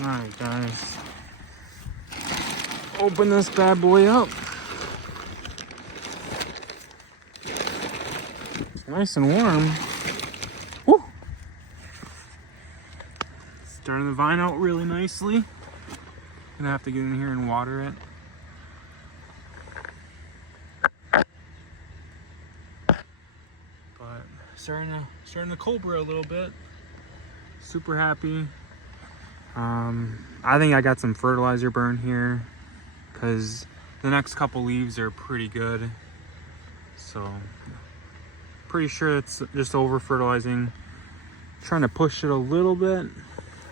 Alright guys, open this bad boy up. It's nice and warm. Woo! Starting the vine out really nicely. Gonna have to get in here and water it. But starting to cobra a little bit. Super happy. I think I got some fertilizer burn here because the next couple leaves are pretty good. So pretty sure it's just over fertilizing. Trying to push it a little bit.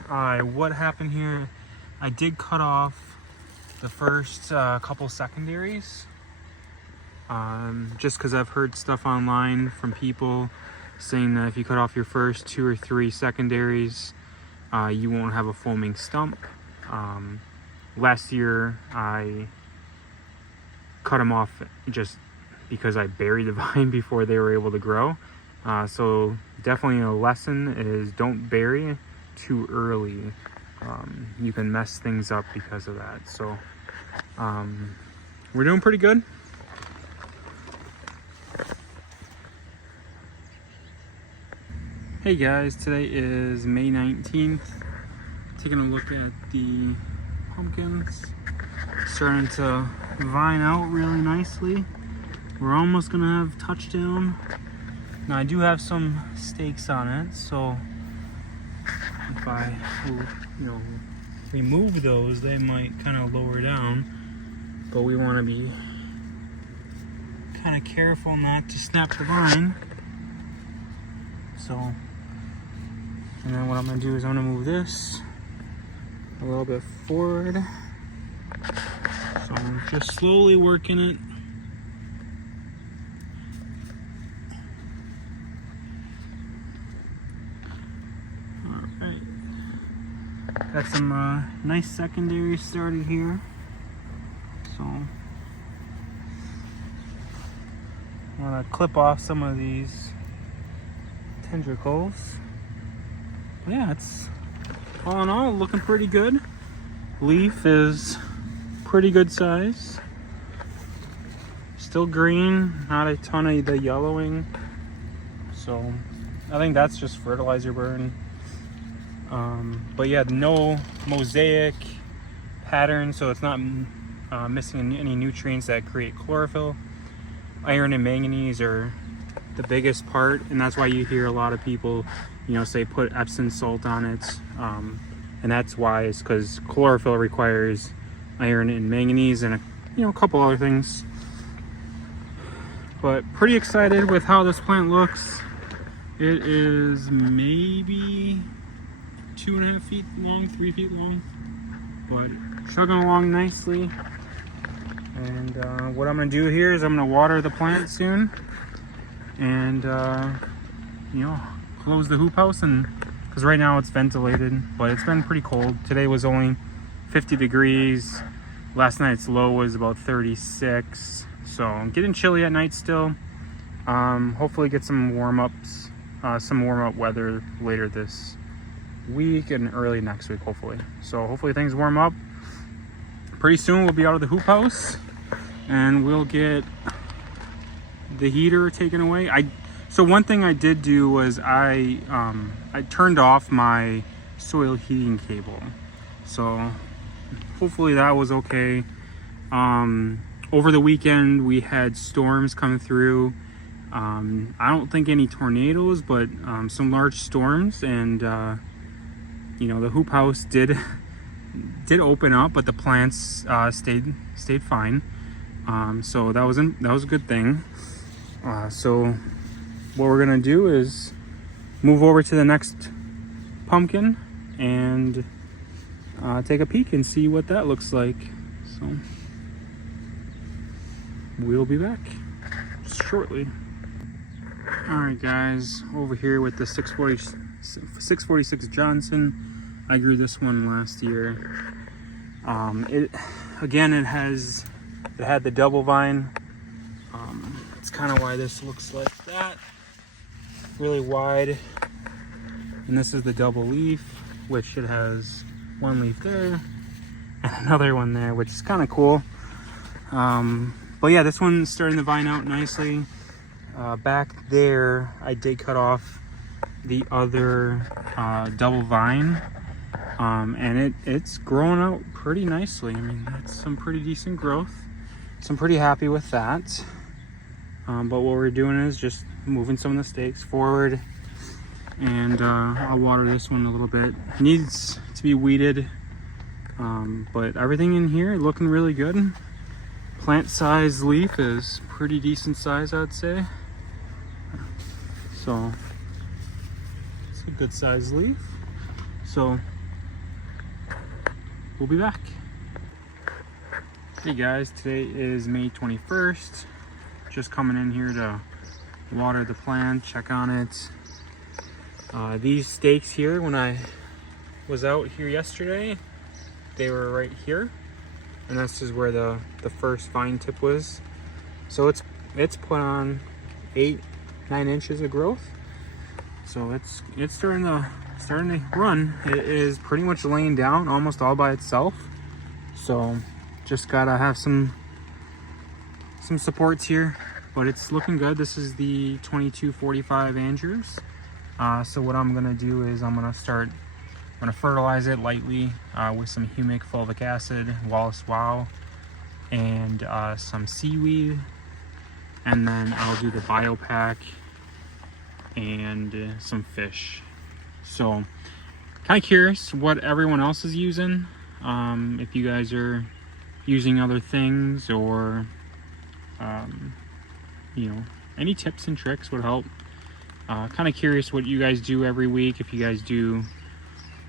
What happened here, I did cut off the first couple secondaries. Just because I've heard stuff online from people saying that if you cut off your first 2 or 3 secondaries, you won't have a foaming stump. Last year I cut them off just because I buried the vine before they were able to grow. So definitely a lesson is don't bury too early. You can mess things up because of that. So we're doing pretty good. Hey guys, today is May 19th. Taking a look at the pumpkins. Starting to vine out really nicely. We're almost gonna have touchdown. Now I do have some stakes on it, so if I remove those, they might kind of lower down. But we want to be kind of careful not to snap the vine. So. And then what I'm going to do is I'm going to move this a little bit forward. So I'm just slowly working it. Alright. Got some nice secondaries started here. So I'm going to clip off some of these tendricles. Yeah, it's all in all looking pretty good. Leaf is pretty good size. Still green, not a ton of the yellowing. So I think that's just fertilizer burn. But yeah, no mosaic pattern, so it's not missing any nutrients that create chlorophyll. Iron and manganese are the biggest part, and that's why you hear a lot of people say put Epsom salt on it, and that's why. It's because chlorophyll requires iron and manganese and a couple other things. But pretty excited with how this plant looks. It is maybe 2.5 feet long, 3 feet long, but chugging along nicely. And what I'm gonna do here is I'm gonna water the plant soon, and close the hoop house, and because right now it's ventilated, but it's been pretty cold. Today was only 50 degrees. Last night's low was about 36, so I'm getting chilly at night still. Hopefully get some warm-ups, some warm-up weather later this week and early next week, hopefully. So hopefully things warm up. Pretty soon we'll be out of the hoop house and we'll get the heater taken away. So one thing I did do was I turned off my soil heating cable. So hopefully that was okay. Over the weekend we had storms coming through. I don't think any tornadoes, but some large storms, and the hoop house did open up, but the plants stayed fine. So that was a good thing. So what we're gonna do is move over to the next pumpkin and take a peek and see what that looks like. So we'll be back shortly. All right guys, over here with the 646 Johnson. I grew this one last year. It had the double vine. It's kind of why this looks like that, really wide. And this is the double leaf, which it has one leaf there, and another one there, which is kind of cool. But yeah, this one's starting to vine out nicely. Back there, I did cut off the other double vine, and it's growing out pretty nicely. I mean, that's some pretty decent growth, so I'm pretty happy with that. But what we're doing is just moving some of the stakes forward, and I'll water this one a little bit. It needs to be weeded, but everything in here looking really good. Plant size leaf is pretty decent size, I'd say. So it's a good size leaf. So we'll be back. Hey guys, today is May 21st. Just coming in here to water the plant, check on it. These stakes here, when I was out here yesterday, they were right here, and this is where the first vine tip was. So it's put on 8-9 inches of growth. So it's starting to run. It is pretty much laying down almost all by itself. So just gotta have some supports here, but it's looking good. This is the 2245 Andrusz. So what I'm gonna do is I'm gonna fertilize it lightly with some humic fulvic acid, Wallace Wow, and some seaweed, and then I'll do the biopack and some fish. So kind of curious what everyone else is using, if you guys are using other things, or you know, any tips and tricks would help. Kind of curious what you guys do every week, if you guys do,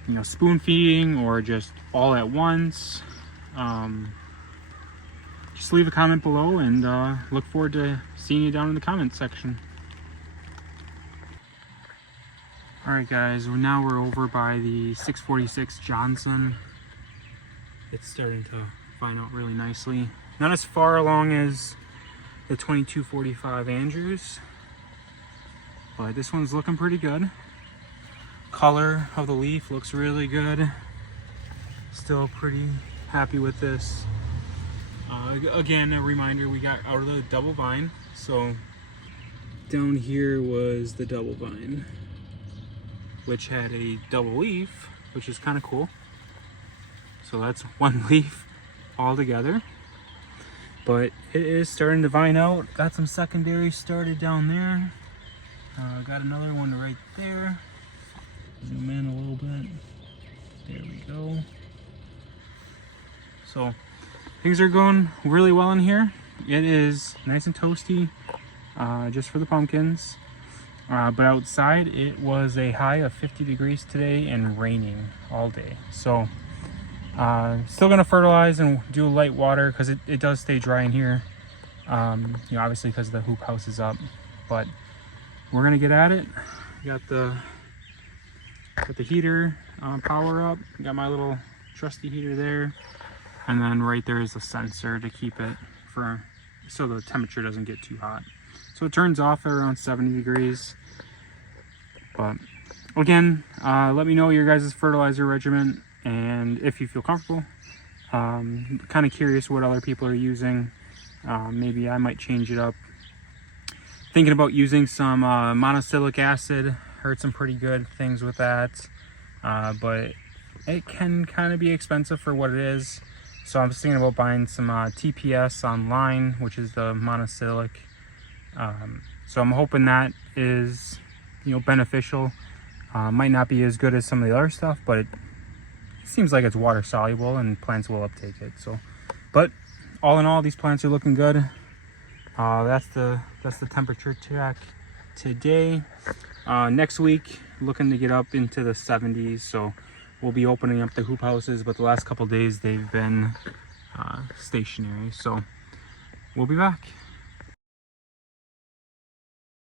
you know, spoon feeding or just all at once. Just leave a comment below, and look forward to seeing you down in the comment section. Alright guys, now we're over by the 646 Johnson. It's starting to vine out really nicely. Not as far along as the 2245 Andrusz, but this one's looking pretty good. Color of the leaf looks really good. Still pretty happy with this. Again, a reminder, we got out of the double vine. So down here was the double vine, which had a double leaf, which is kind of cool. So that's one leaf all together. But it is starting to vine out. Got some secondary started down there. Got another one right there. Zoom in a little bit. There we go. So things are going really well in here. It is nice and toasty, just for the pumpkins. But outside it was a high of 50 degrees today and raining all day. So still gonna fertilize and do light water, because it does stay dry in here. You know, obviously because the hoop house is up, but we're gonna get at it. Got the heater power up. Got my little trusty heater there, and then right there is a sensor to keep it so the temperature doesn't get too hot. So it turns off at around 70 degrees. But again, let me know your guys' fertilizer regimen, and if you feel comfortable. Kind of curious what other people are using. Maybe I might change it up. Thinking about using some monocyclic acid. Heard some pretty good things with that, but it can kind of be expensive for what it is. So I'm just thinking about buying some TPS online, which is the monocyclic. So I'm hoping that is, you know, beneficial. Might not be as good as some of the other stuff, but it seems like it's water soluble and plants will uptake it. So, but all in all, these plants are looking good. That's the temperature check today. Next week, looking to get up into the 70s. So we'll be opening up the hoop houses, but the last couple days they've been stationary. So we'll be back.